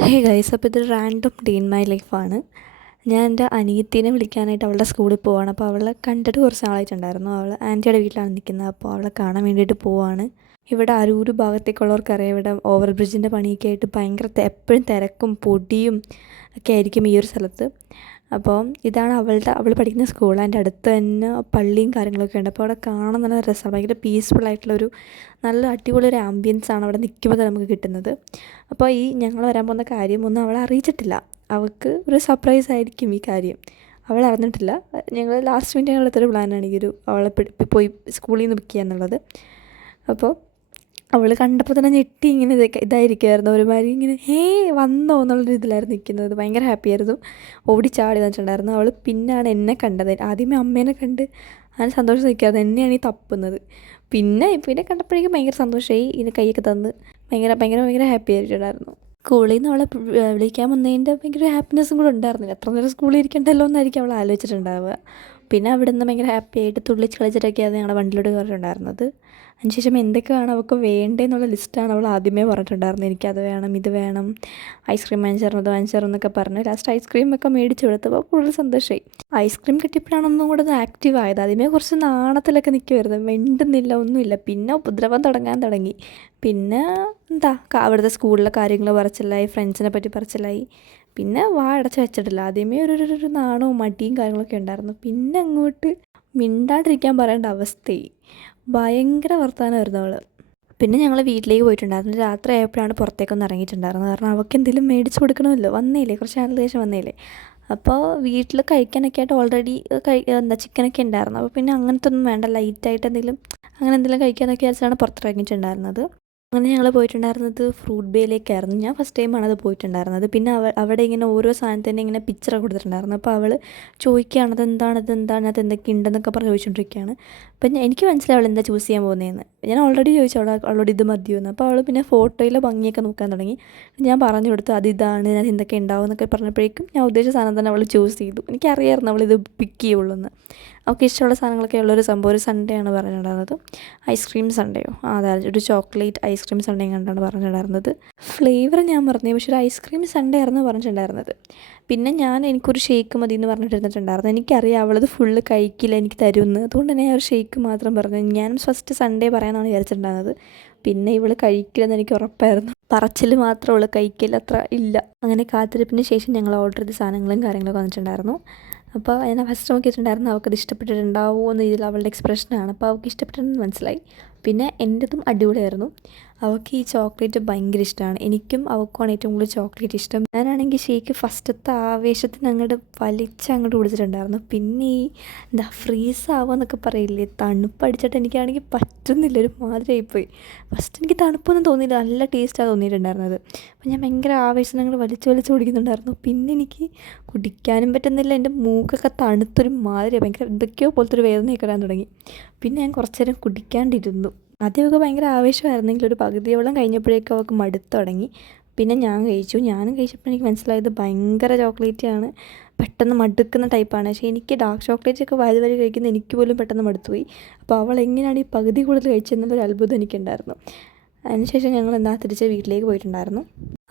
Hey guys, അപ്പോൾ ഇതൊരു random day in my ലൈഫാണ്. ഞാൻ എൻ്റെ അനിയത്തിനെ വിളിക്കാനായിട്ട് അവളുടെ സ്കൂളിൽ പോവാണ്. അപ്പോൾ അവളെ കണ്ടിട്ട് കുറച്ച് നാളായിട്ടുണ്ടായിരുന്നു. അവൾ ആൻറ്റിയുടെ വീട്ടിലാണ് നിൽക്കുന്നത്. അപ്പോൾ അവളെ കാണാൻ വേണ്ടിയിട്ട് പോവാണ്. ഇവിടെ അരൂർ ഭാഗത്തേക്കുള്ളവർക്കറിയാം, ഇവിടെ ഓവർ ബ്രിഡ്ജിൻ്റെ പണിയൊക്കെ ആയിട്ട് ഭയങ്കര എപ്പോഴും തിരക്കും പൊടിയും ഒക്കെ ആയിരിക്കും ഈ ഒരു സ്ഥലത്ത്. അപ്പോൾ ഇതാണ് അവൾ പഠിക്കുന്ന സ്കൂൾ. അതിൻ്റെ അടുത്ത് തന്നെ പള്ളിയും കാര്യങ്ങളൊക്കെ ഉണ്ട്. അപ്പോൾ അവിടെ കാണാൻ നല്ല രസമാണ്. ഭയങ്കര പീസ്ഫുൾ ആയിട്ടുള്ളൊരു നല്ല അടിപൊളി ഒരു ആംബിയൻസാണ് അവിടെ നിൽക്കുമ്പോൾ തന്നെ നമുക്ക് കിട്ടുന്നത്. അപ്പോൾ ഈ ഞങ്ങൾ വരാൻ പോകുന്ന കാര്യം ഒന്നും അവളെ അറിയിച്ചിട്ടില്ല. അവൾക്ക് ഒരു സർപ്രൈസ് ആയിരിക്കും ഈ കാര്യം. അവൾ അറിഞ്ഞിട്ടില്ല. ഞങ്ങൾ ലാസ്റ്റ് മിനിറ്റ് ഞങ്ങളെടുത്തൊരു പ്ലാനാണ് ഈ ഒരു അവളെ പോയി സ്കൂളിൽ നിന്ന് പിക്ക് ചെയ്യുക എന്നുള്ളത്. അപ്പോൾ അവൾ കണ്ടപ്പോൾ തന്നെ ഞെട്ടി ഇങ്ങനെ ഇതായിരിക്കുമായിരുന്നു. ഒരുമാതിരി ഇങ്ങനെ വന്നോ എന്നുള്ളൊരു ഇതിലായിരുന്നു നിൽക്കുന്നത്. ഭയങ്കര ഹാപ്പിയായിരുന്നു. ഓടിച്ചാടി വന്നിട്ടുണ്ടായിരുന്നു. അവൾ പിന്നാണ് എന്നെ കണ്ടത്. ആദ്യമേ അമ്മേനെ കണ്ട് അതിന് സന്തോഷം നിൽക്കാതെ എന്നെയാണ് ഈ തപ്പുന്നത്. പിന്നെ കണ്ടപ്പോഴേക്കും ഭയങ്കര സന്തോഷമായി. ഇതിന് കൈയൊക്കെ തന്ന് ഭയങ്കര ഭയങ്കര ഭയങ്കര ഹാപ്പി ആയിട്ടുണ്ടായിരുന്നു. സ്കൂളിൽ നിന്ന് അവളെ വിളിക്കാൻ വന്നതിൻ്റെ ഭയങ്കര ഹാപ്പിനെസ്സും കൂടെ ഉണ്ടായിരുന്നില്ല. എത്ര നേരം സ്കൂളിൽ ഇരിക്കണ്ടല്ലോ എന്നായിരിക്കും അവൾ ആലോചിച്ചിട്ടുണ്ടാവുക. പിന്നെ അവിടെ നിന്ന് ഭയങ്കര ഹാപ്പി ആയിട്ട് തുള്ളിച്ച് കളിച്ചിട്ടൊക്കെയാണ് ഞങ്ങളുടെ വണ്ടിയിലോട്ട് കയറിയിട്ടുണ്ടായിരുന്നത്. അതിനുശേഷം എന്തൊക്കെയാണ് അവൾക്ക് വേണ്ടതെന്നുള്ള ലിസ്റ്റാണ് അവൾ ആദ്യമേ പറഞ്ഞിട്ടുണ്ടായിരുന്നത്. എനിക്കത് വേണം, ഇത് വേണം, ഐസ്ക്രീം വാങ്ങിച്ചേരണം, അത് വാങ്ങിച്ചേരണം എന്നൊക്കെ പറഞ്ഞ് ലാസ്റ്റ് ഐസ്ക്രീമൊക്കെ മേടിച്ച് കൊടുത്തപ്പോൾ കൂടുതൽ സന്തോഷമായി. ഐസ്ക്രീം കിട്ടിയപ്പോഴാണ് ഒന്നും കൂടെ ഒന്ന് ആക്റ്റീവ് ആയത്. ആദ്യമേ കുറച്ച് നാണത്തിലൊക്കെ നിൽക്കുമായിരുന്നു, മിണ്ടുന്നില്ല, ഒന്നുമില്ല. പിന്നെ ഉപദ്രവം തുടങ്ങി. പിന്നെ അവിടുത്തെ സ്കൂളിലെ കാര്യങ്ങൾ പറച്ചിലായി, ഫ്രണ്ട്സിനെ പറ്റി പറച്ചിലായി. പിന്നെ അടച്ച് വെച്ചിട്ടില്ല. ആദ്യമേ ഒരു നാണവും മടിയും കാര്യങ്ങളൊക്കെ ഉണ്ടായിരുന്നു. പിന്നെ അങ്ങോട്ട് മിണ്ടാണ്ടിരിക്കാൻ പറയേണ്ട അവസ്ഥയായി. ഭയങ്കര വർത്തമാനമായിരുന്നു അവൾ. പിന്നെ ഞങ്ങൾ വീട്ടിലേക്ക് പോയിട്ടുണ്ടായിരുന്നു. രാത്രി ആയപ്പോഴാണ് പുറത്തേക്കൊന്ന് ഇറങ്ങിയിട്ടുണ്ടായിരുന്നത്. കാരണം അവൾക്ക് എന്തെങ്കിലും മേടിച്ച് കൊടുക്കണമല്ലോ. വന്നേലേ, കുറച്ച് നാളിന് ശേഷം വന്നേലേ. അപ്പോൾ വീട്ടിൽ കഴിക്കാനൊക്കെ ആയിട്ട് ഓൾറെഡി ചിക്കനൊക്കെ ഉണ്ടായിരുന്നു. അപ്പോൾ പിന്നെ അങ്ങനത്തെ ഒന്നും വേണ്ട, ലൈറ്റായിട്ട് എന്തെങ്കിലും അങ്ങനെ എന്തെങ്കിലും കഴിക്കാനൊക്കെ വെച്ചാണ് പുറത്തിറങ്ങിയിട്ടുണ്ടായിരുന്നത്. അങ്ങനെ ഞങ്ങൾ പോയിട്ടുണ്ടായിരുന്നത് ഫ്രൂട്ട് ബേയിലേക്കായിരുന്നു. ഞാൻ ഫസ്റ്റ് ടൈമാണ് അത് പോയിട്ടുണ്ടായിരുന്നത്. പിന്നെ അവിടെ ഇങ്ങനെ ഓരോ സാധനത്തിൻ്റെ ഇങ്ങനെ പിക്ചറൊക്കെ കൊടുത്തിട്ടുണ്ടായിരുന്നു. അപ്പോൾ അവൾ ചോദിക്കുകയാണ് അതെന്താണ് അതെന്തൊക്കെ ഉണ്ടെന്നൊക്കെ പറഞ്ഞ് ചോദിച്ചുകൊണ്ടിരിക്കുകയാണ്. അപ്പം എനിക്ക് മനസ്സിലായി അവൾ എന്താ ചൂസ് ചെയ്യാൻ പോകുന്നതെന്ന്. ഞാൻ ഓൾറെഡി ചോദിച്ചു അവളോട് ഇത് മതിയോന്ന്. അപ്പോൾ അവൾ പിന്നെ ഫോട്ടോയിലെ ഭംഗിയൊക്കെ നോക്കാൻ തുടങ്ങി. ഞാൻ പറഞ്ഞു കൊടുത്തു അതിതാണ്, ഞാൻ എന്തൊക്കെ ഉണ്ടാവും എന്നൊക്കെ പറഞ്ഞപ്പോഴേക്കും ഞാൻ ഉദ്ദേശിച്ച സാധനം തന്നെ അവൾ ചൂസ് ചെയ്തു. എനിക്കറിയാമായിരുന്നു അവളിത് പിക്ക് ചെയ്യുള്ളൂ എന്ന്. അവൾക്ക് ഇഷ്ടമുള്ള സാധനങ്ങളൊക്കെ ഉള്ളൊരു സംഭവം. ഒരു സൺഡേ ആണ് പറഞ്ഞിട്ടുണ്ടായിരുന്നത്. ഐസ്ക്രീം സൺഡേയോ അതായത് ഒരു ചോക്ലേറ്റ് ഐസ്ക്രീം സൺഡേ കണ്ടാണ് പറഞ്ഞിട്ടുണ്ടായിരുന്നത്. ഫ്ലേവർ ഞാൻ പറഞ്ഞു, പക്ഷേ ഒരു ഐസ്ക്രീം സൺഡേ ആയിരുന്നു പറഞ്ഞിട്ടുണ്ടായിരുന്നത്. പിന്നെ എനിക്കൊരു ഷേക്ക് മതി എന്ന് പറഞ്ഞിട്ടിരുന്നിട്ടുണ്ടായിരുന്നു. എനിക്കറിയാം അവളത് ഫുള്ള് കഴിക്കില്ല, എനിക്ക് തരുമെന്ന്. അതുകൊണ്ട് തന്നെ ഞാൻ ഒരു ഷേക്ക് മാത്രം പറഞ്ഞു. ഞാൻ ഫസ്റ്റ് സൺഡേ പറയാമെന്നാണ് വിചാരിച്ചിട്ടുണ്ടായിരുന്നത്. പിന്നെ ഇവൾ കഴിക്കില്ലെന്ന് എനിക്ക് ഉറപ്പായിരുന്നു. പറച്ചിൽ മാത്രമേ ഉള്ളൂ, കഴിക്കില്ല അത്ര ഇല്ല. അങ്ങനെ കാത്തിരിപ്പിന് ശേഷം ഞങ്ങൾ ഓർഡർ ചെയ്ത സാധനങ്ങളും കാര്യങ്ങളൊക്കെ വന്നിട്ടുണ്ടായിരുന്നു. അപ്പോൾ ഞാൻ ഫസ്റ്റ് നോക്കിയിട്ടുണ്ടായിരുന്നു അവൾക്കത് ഇഷ്ടപ്പെട്ടിട്ടുണ്ടാവുമോ എന്ന രീതിയിൽ അവളുടെ എക്സ്പ്രഷനാണ്. അപ്പോൾ അവൾക്ക് ഇഷ്ടപ്പെട്ടിട്ടുണ്ടെന്ന് മനസ്സിലായി. പിന്നെ എൻ്റെതും അടിപൊളിയായിരുന്നു. അവൾക്ക് ഈ ചോക്ലേറ്റ് ഭയങ്കര ഇഷ്ടമാണ്. എനിക്കും അവൾക്കുമാണ് ഏറ്റവും കൂടുതൽ ചോക്ലേറ്റ് ഇഷ്ടം. ഞാനാണെങ്കിൽ ഷേക്ക് ഫസ്റ്റത്തെ ആവേശത്തിന് അങ്ങോട്ട് അങ്ങോട്ട് കുടിച്ചിട്ടുണ്ടായിരുന്നു. പിന്നെ ഫ്രീസാവുക എന്നൊക്കെ പറയില്ലേ, തണുപ്പടിച്ചിട്ട് എനിക്കാണെങ്കിൽ പറ്റുന്നില്ല, ഒരു മാതിരിയായിപ്പോയി. ഫസ്റ്റ് എനിക്ക് തണുപ്പൊന്നും തോന്നിയില്ല, നല്ല ടേസ്റ്റാണ് തോന്നിയിട്ടുണ്ടായിരുന്നത്. അപ്പോൾ ഞാൻ ഭയങ്കര ആവേശം അങ്ങോട്ട് വലിച്ച് കുടിക്കുന്നുണ്ടായിരുന്നു. പിന്നെ എനിക്ക് കുടിക്കാനും പറ്റുന്നില്ല, എൻ്റെ മൂക്കൊക്കെ തണുത്തൊരു മാതിരി ഭയങ്കര എന്തൊക്കെയോ പോലത്തെ ഒരു വേദനയൊക്കെ വരാൻ തുടങ്ങി. പിന്നെ ഞാൻ കുറച്ച് നേരം കുടിക്കാണ്ടിരുന്നു. ആദ്യമൊക്കെ ഭയങ്കര ആവേശമായിരുന്നെങ്കിൽ ഒരു പകുതിയോളം കഴിഞ്ഞപ്പോഴേക്കും അവൾക്ക് മടുത്ത് തുടങ്ങി. പിന്നെ ഞാനും കഴിച്ചപ്പോൾ എനിക്ക് മനസ്സിലായത് ഭയങ്കര ചോക്ലേറ്റാണ്, പെട്ടെന്ന് മടുക്കുന്ന ടൈപ്പാണ്. പക്ഷേ എനിക്ക് ഡാർക്ക് ചോക്ലേറ്റൊക്കെ വാരി കഴിക്കുന്ന എനിക്ക് പോലും പെട്ടെന്ന് മടുത്തുപോയി. അപ്പോൾ അവൾ എങ്ങനെയാണ് ഈ പകുതി കൂടുതൽ കഴിച്ചതെന്നുള്ളൊരു അത്ഭുതം എനിക്കുണ്ടായിരുന്നു. അതിനുശേഷം ഞങ്ങൾ തിരിച്ച് വീട്ടിലേക്ക് പോയിട്ടുണ്ടായിരുന്നു.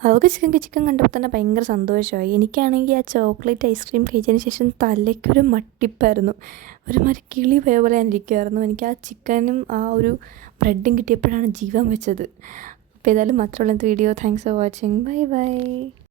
അവൾക്ക് ചിക്കൻ കണ്ടപ്പോൾ തന്നെ ഭയങ്കര സന്തോഷമായി. എനിക്കാണെങ്കിൽ ആ ചോക്ലേറ്റ് ഐസ്ക്രീം കഴിച്ചതിന് ശേഷം തലയ്ക്കൊരു മട്ടിപ്പായിരുന്നു. ഒരുമാതിരി കിളി പോയ പോലെ ഞാൻ ഇരിക്കുമായിരുന്നു. എനിക്ക് ആ ചിക്കനും ആ ഒരു ബ്രെഡും കിട്ടിയപ്പോഴാണ് ജീവൻ വെച്ചത്. അപ്പോൾ ഏതായാലും മാത്രമുള്ള video. Thanks for watching. By.